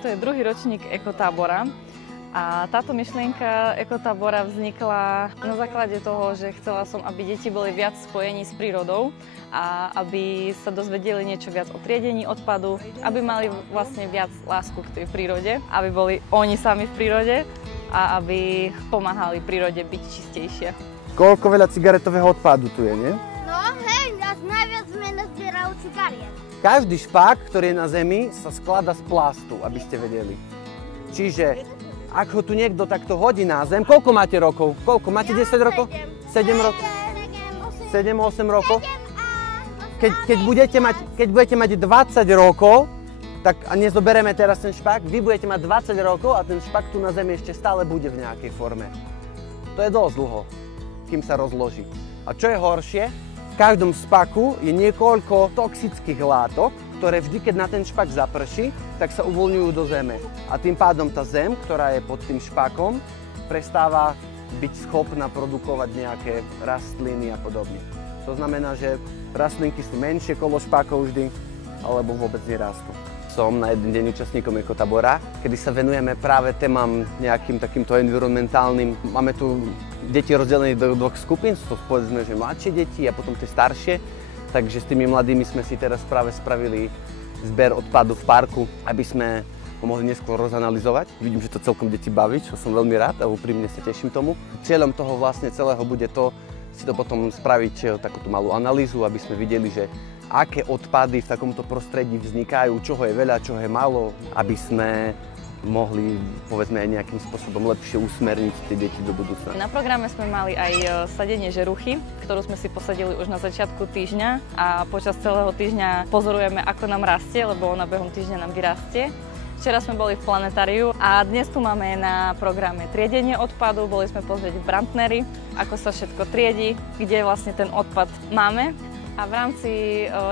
Toto je druhý ročník ekotábora a táto myšlienka ekotábora vznikla na základe toho, že chcela som, aby deti boli viac spojení s prírodou a aby sa dozvedeli niečo viac o triedení odpadu, aby mali vlastne viac lásku k tej prírode, aby boli oni sami v prírode a aby pomáhali prírode byť čistejšie. Koľko veľa cigaretového odpadu tu je, nie? No hej, nás najviac sme nazbierajú cigariet. Každý špák, ktorý je na zemi, sa skladá z plastu, aby ste vedeli. Čiže ak ho tu niekto takto hodí na zem, koľko máte rokov? Koľko? Máte 10 rokov? 7 rokov? 7-8 rokov? Keď budete mať 20 rokov, tak a nezoberieme teraz ten špak, vy budete mať 20 rokov a ten špak tu na zemi ešte stále bude v nejakej forme. To je dosť dlho, kým sa rozloží. A čo je horšie, v každom špaku je niekoľko toxických látok, ktoré vždy, keď na ten špak zaprší, tak sa uvoľňujú do zeme. A tým pádom tá zem, ktorá je pod tým špakom, prestáva byť schopná produkovať nejaké rastliny a podobne. To znamená, že rastlinky sú menšie kolo špákov vždy, alebo vôbec nerastú. Som na jeden deň účastníkom ekotábora, kedy sa venujeme práve témam nejakým takýmto environmentálnym. Máme tu deti rozdelené do dvoch skupín, sú to povedzme, že mladšie deti a potom tie staršie. Takže s tými mladými sme si teraz práve spravili zber odpadu v parku, aby sme ho mohli neskôr rozanalizovať. Vidím, že to celkom deti baví, čo som veľmi rád a úprimne sa teším tomu. Cieľom toho vlastne celého bude to, si to potom spraviť takúto malú analýzu, aby sme videli, že aké odpady v takomto prostredí vznikajú, čoho je veľa, čoho je málo, aby sme mohli, povedzme, aj nejakým spôsobom lepšie usmerniť tie deti do budúcna. Na programe sme mali aj sadenie žeruchy, ktorú sme si posadili už na začiatku týždňa a počas celého týždňa pozorujeme, ako nám rastie, lebo ona behom týždňa nám vyrastie. Včera sme boli v planetáriu a dnes tu máme na programe triedenie odpadu. Boli sme pozrieť v Brantneri, ako sa všetko triedi, kde vlastne ten odpad máme. A v rámci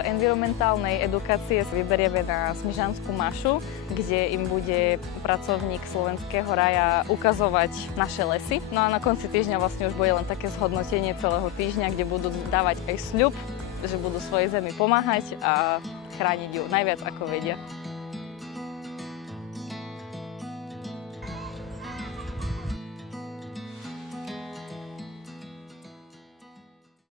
environmentálnej edukácie vyberieme na Smižanskú mašu, kde im bude pracovník Slovenského raja ukazovať naše lesy. No a na konci týždňa vlastne už bude len také zhodnotenie celého týždňa, kde budú dávať aj sľub, že budú svojej zemi pomáhať a chrániť ju najviac ako vedia.